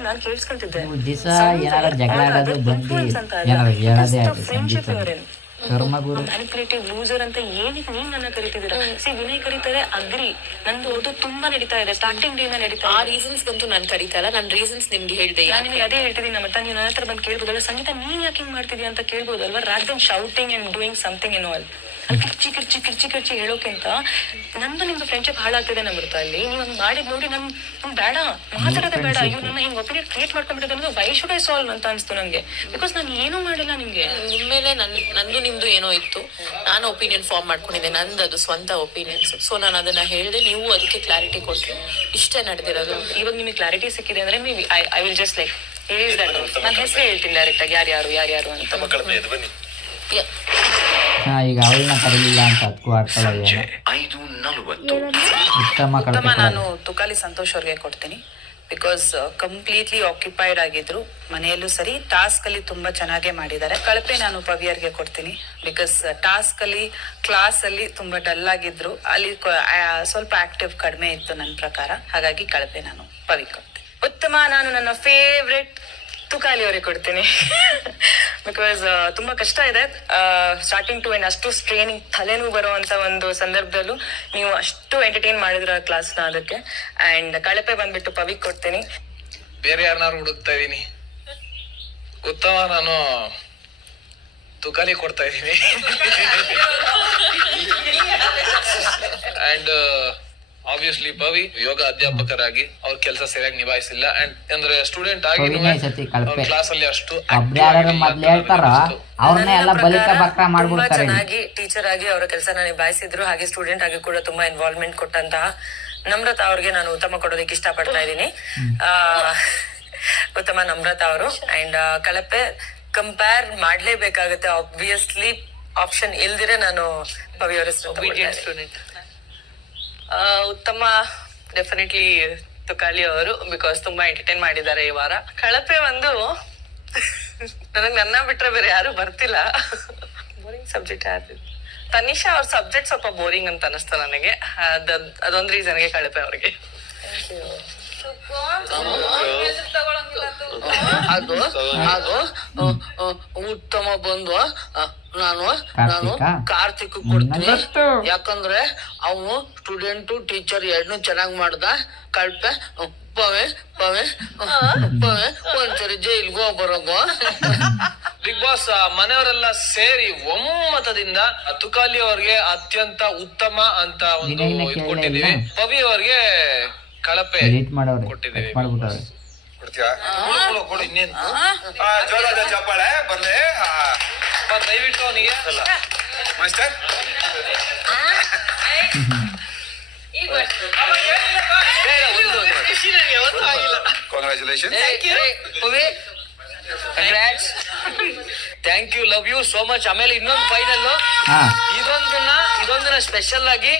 ನಾನ್ ನೀವು ದಿವಸ ಏನಾರ ಜಗಳ ಆಡೋದು ಬಂದು ಏನಾರ ಹೇಳೋದೇ ಅದು ಫ್ರೆಂಡ್ಶಿಪ್ ಸಂಗೀತ. ಕರ್ಮಗುರು. ಮ್ಯಾನಿಪುಲೇಟಿವ್ ಲೂಸರ್ ಅಂತ ಏನಕ್ಕೆ ನೀನ್ ನನ್ನ ಕರಿತಿದ್ದೀರಾ? ಸಿ ವಿನಯ್ ಕರೀತಾರೆ ಅಗ್ರಿ. ನಂದು ಓದು ತುಂಬಾ ನಡೀತಾ ಇದೆ ಸ್ಟಾರ್ಟಿಂಗ್ ಡೇ ನಡೀತಾ ಆ ರೀಸನ್ಸ್ ಬಂತು ನಾನು ಕರೀತಾ ಇಲ್ಲ ನನ್ನ ರೀಸನ್ಸ್ ನಿಮ್ಗೆ ಹೇಳ್ದೆ ನಾನು ನಿಮಗೆ ಅದೇ ಹೇಳ್ತಿದ್ದೀನಿ ನಮ್ಮ ನೀವು ನನ್ನ ಹತ್ರ ಬಂದು ಕೇಳ್ಬೋದಲ್ಲ ಸಂಗೀತ ನೀನ್ ಯಾಕೆ ಹಿಂಗ್ ಮಾಡ್ತಿದ್ಯಾ ಅಂತ ಕೇಳ್ಬೋದಲ್ವಾ? Rather than shouting and doing something in ಅಲ್ಲಿ ಅಲ್ಲಿ ಕಿರ್ಚಿ ಕಿರ್ಚಿ ಕಿರ್ಚಿ ಕಿರ್ಚಿ ಹೇಳೋಕ್ಕಿಂತ ನಂದು ನಿಮ್ದು ಫ್ರೆಂಡ್ಶಿಪ್ ಹಾಳಾಗ್ತಿದೆ ನಮ್ರತ ಅಲ್ಲಿ. ನೀವು ಹಂಗ್ ಮಾಡಿದ್ ನೋಡಿ ನಮ್ ನಮ್ ಬೇಡ ಮಾತಾಡೋದೇ ಬೇಡ. ಇವ್ರು ನನ್ನ ಹಿಂಗ್ ಒಪಿನಿಯನ್ ಕ್ರಿಯೇಟ್ ಮಾಡ್ಕೊಂಡ್ಬಿಟ್ಟಿದೆ ಅನ್ನೋದು ವೈ ಶುಡ್ ಐ ಸಾಲ್ವ್ ಅಂತ ಅನ್ಸ್ತು ನಂಗೆ. ಬಿಕಾಸ್ ನಾನು ಏನೂ ಮಾಡಿಲ್ಲ ನಿಮ್ಗೆ. ನಿಮ್ಮೇಲೆ ನನ್ ನಂದು ನಿಮ್ದು ಏನೋ ಇತ್ತು. ನಾನು ಒಪಿನಿಯನ್ ಫಾರ್ಮ್ ಮಾಡ್ಕೊಂಡಿದ್ದೆ. ನಂದು ಅದು ಸ್ವಂತ ಒಪಿನಿಯನ್ಸ್ ಸೊ ನಾನು ಅದನ್ನ ಹೇಳಿದೆ ನೀವು ಅದಕ್ಕೆ ಕ್ಲಾರಿಟಿ ಕೊಟ್ರಿ. ಇಷ್ಟೇ ನಡೆದಿರೋದು. ಇವಾಗ ನಿಮಗೆ ಕ್ಲಾರಿಟಿ ಸಿಕ್ಕಿದೆ ಅಂದ್ರೆ may I I will just like ನಾನು ಹೆಸರು ಹೇಳ್ತೀನಿ ಡೈರೆಕ್ಟ್ ಆಗಿ ಯಾರ್ಯಾರು ಯಾರ್ಯಾರು ಅಂತ. ಮಕ್ಕಳ ಬನ್ನಿ. ಹಾ ಈಗ ಅವಳನ್ನ ಕರೀಲಿಲ್ಲ ಅಂತ ಅದಕ್ಕೂ ಉತ್ತಮ ಉತ್ತಮ ನಾನು ತುಕಾಲಿ ಸಂತೋಷ್ ಅವ್ರಿಗೆ ಕೊಡ್ತೀನಿ. ಬಿಕಾಸ್ ಕಂಪ್ಲೀಟ್ಲಿ ಆಕ್ಯುಪೈಡ್ ಆಗಿದ್ರು. ಮನೆಯಲ್ಲೂ ಸರಿ ಟಾಸ್ಕ್ ಅಲ್ಲಿ ತುಂಬಾ ಚೆನ್ನಾಗೇ ಮಾಡಿದ್ದಾರೆ. ಕಳಪೆ ನಾನು ಪವಿಯರ್ಗೆ ಕೊಡ್ತೀನಿ. ಬಿಕಾಸ್ ಟಾಸ್ಕ್ ಅಲ್ಲಿ ಕ್ಲಾಸ್ ಅಲ್ಲಿ ತುಂಬಾ ಡಲ್ ಆಗಿದ್ರು. ಅಲ್ಲಿ ಸ್ವಲ್ಪ ಆಕ್ಟಿವ್ ಕಡಿಮೆ ಇತ್ತು ನನ್ನ ಪ್ರಕಾರ. ಹಾಗಾಗಿ ಕಳಪೆ ನಾನು ಪವಿ ಕೊಡ್ತೀನಿ. ಉತ್ತಮ ನಾನು ನನ್ನ ಫೇವ್ರೆಟ್ ತುಕಾಲಿ ಅವರಿಗೆ ಕೊಡ್ತೀನಿ. ಬಿಕಾಸ್ ತುಂಬಾ ಕಷ್ಟ ಇದೆ. ಸ್ಟಾರ್ಟಿಂಗ್ ಟು ಎಂಡ್ ಅಷ್ಟು ಸ್ಟ್ರೈನಿಂಗ್ ತಲೆನೂ ಬರುವಂತ ಒಂದು ಸಂದರ್ಭದಲ್ಲೂ ನೀವು ಅಷ್ಟು ಎಂಟರ್ಟೈನ್ ಮಾಡಿದ್ರ ನ ಅದಕ್ಕೆ. ಅಂಡ್ ಕಳಪೆ ಬಂದ್ಬಿಟ್ಟು ಪವಿಕ್ ಕೊಡ್ತೀನಿ. ಬೇರೆ ಯಾರನ್ನಾರು ಹುಡುಕ್ತಾ ಇದೀನಿ? ಉತ್ತಮ ನಾನು ತುಕಾಲಿ ಕೊಡ್ತಾ ಇದ್ದೀನಿ ಅಂಡ್ ಆಬ್ವಿಯಸ್ಲಿ ಭವಿ ಯೋಗ ಅಧ್ಯಾಪಕರಾಗಿ ಅವ್ರ ಕೆಲಸ ಸರಿಯಾಗಿ ನಿಭಾಯಿಸಿಲ್ಲ ಅಂಡ್ ಅಂದ್ರೆ ಸ್ಟೂಡೆಂಟ್ ಆಗಿ ಪವಿನೇ ಸತಿ ಕಳಪೆ. ಕ್ಲಾಸ್ ಅಲ್ಲಿ ಅಷ್ಟು ಒಬ್ರು ಯಾರು ಮೊದ್ಲು ಹೇಳ್ತಾರ ಅವ್ರನ್ನೇ ಎಲ್ಲ ಬಲಿಕ ಬಕ್ರ ತುಂಬಾ ಮಾಡ್ಬಿಡ್ತಾರೆ ಚೆನ್ನಾಗಿ ಟೀಚರ್ ಆಗಿ ಅವರ ಕೆಲಸನ ನಿಭಾಯಿಸಿದ್ರು ಹಾಗೆ ಸ್ಟೂಡೆಂಟ್ ಆಗಿ ಕೂಡ ತುಂಬಾ ಇನ್ವಾಲ್ವ್ಮೆಂಟ್ ಕೊಟ್ಟಂತಹ ನಮ್ರತ ಅವ್ರಿಗೆ ನಾನು ಉತ್ತಮ ಕೊಡೋದಕ್ಕೆ ಇಷ್ಟಪಡ್ತಾ ಇದ್ದೀನಿ. ಆ, ಉತ್ತಮ ನಮ್ರತ ಅವರು. ಅಂಡ್ ಕಳಪೆ ಕಂಪೇರ್ ಮಾಡ್ಲೇಬೇಕಾಗುತ್ತೆ ಆಬ್ವಿಯಸ್ಲಿ ಆಪ್ಷನ್ ಇಲ್ದಿರೆ ನಾನು ಪವಿ ಅವರ Obedient student. ಆ, ಉತ್ತಮ ಡೆಫಿನೆಟ್ಲಿ ತುಕಾಲಿ ಅವರು ಬಿಕಾಸ್ ತುಂಬಾ ಎಂಟರ್ಟೈನ್ ಮಾಡಿದ್ದಾರೆ ಈ ವಾರ. ಕಳಪೆ ಒಂದು ನನಗೆ ನನ್ನ ಬಿಟ್ರೆ ಬೇರೆ ಯಾರು ಬರ್ತಿಲ್ಲ. ಬೋರಿಂಗ್ ಸಬ್ಜೆಕ್ಟ್ ಯಾರು ತನಿಷಾ ಅವ್ರ ಸಬ್ಜೆಕ್ಟ್ ಸ್ವಲ್ಪ ಬೋರಿಂಗ್ ಅಂತ ಅನಿಸ್ತು ನನಗೆ. ಅದೊಂದು ರೀಸನ್ ರೀಸನ್ಗೆ ಕಳಪೆ ಅವ್ರಿಗೆ. ಅದು ಅದು ಉತ್ತಮ ಬಂದು ಅ, ನಾನು ನಾನು ಕಾರ್ತಿಕ್? ಕೊಡ್ತೀನಿ. ಯಾಕಂದ್ರೆ ಅವನು ಸ್ಟೂಡೆಂಟ್ ಟೀಚರ್ ಎರಡನ್ನೂ ಚೆನ್ನಾಗ್ ಮಾಡ್ದ. ಕಳ್ಪೆ ಪವೆ ಪವೆ ಪವೆ ಒಂದ್ಸರಿ ಜೈಲ್ಗೆ ಬರೋಗೋ. ಬಿಗ್ ಬಾಸ್ ಮನೆಯವರೆಲ್ಲ ಸೇರಿ ಒಮ್ಮತದಿಂದ ತುಕಾಲಿ ಅವ್ರಿಗೆ ಅತ್ಯಂತ ಉತ್ತಮ ಅಂತ ಒಂದು ಇದು ಕೊಟ್ಟಿದೀವಿ ಪವಿ ಅವ್ರಿಗೆ ಕಳಪೆ ಕೊಟ್ಟಿದೀವಿ ಕೊಡ್ತೀಯಾ? ಕೊಡು, ಕೊಡು, ಕೊಡು, ಇನ್ನೇನು? ಜೋರಾದ ಚಪ್ಪಾಳೆ ಬಂದೆ. ದಯವಿಟ್ಟು ಅವನಿಗೆ. Master? Congratulation thank you love you so much ಆಮೇಲೆ ಇನ್ನೊಂದು ಫೈನಲ್ ಇದೊಂದನ್ನ ಇದೊಂದನ್ನ ಸ್ಪೆಷಲ್ ಆಗಿ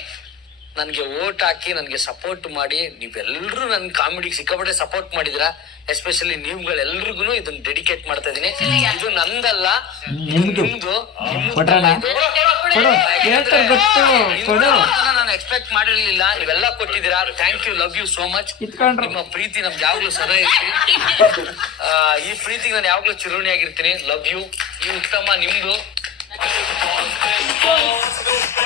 ನನಗೆ ಓಟ್ ಹಾಕಿ ನನಗೆ ಸಪೋರ್ಟ್ ಮಾಡಿ ನೀವೆಲ್ಲರೂ ನನ್ನ ಕಾಮಿಡಿಗೆ ಸಿಕ್ಕಾಪಟ್ಟೆ ಸಪೋರ್ಟ್ ಮಾಡಿದಿರಾ ಎಸ್ಪೆಷಲಿ ನೀವುಗಳೆಲ್ರಿಗೂ ಇದನ್ನ ಡೆಡಿಕೇಟ್ ಮಾಡ್ತಾ ಇದೀನಿ. ಇದು ನಂದಲ್ಲ ನಿಮ್ದು. ನಿಮ್ದು ಕೊಡು ಹೇಳ್ತಾರೆ ಗೊತ್ತು. ಕೊಡು. ನಾನು ಎಕ್ಸ್ಪೆಕ್ಟ್ ಮಾಡಿರ್ಲಿಲ್ಲ. ನೀವೆಲ್ಲ ಕೊಟ್ಟಿದ್ದೀರಾ. Thank you love you so much. ನಿಮ್ಮ ಪ್ರೀತಿ ನಮ್ಗೆ ಯಾವಾಗ್ಲೂ ಸದಾ ಇರ್ತೀನಿ ಆ, ಈ ಪ್ರೀತಿಗೆ ನಾನು ಯಾವಾಗ್ಲೂ ಚಿರುಣಿಯಾಗಿರ್ತೀನಿ ಲವ್ ಯು ಈ ಉತ್ತಮ ನಿಮ್ದು.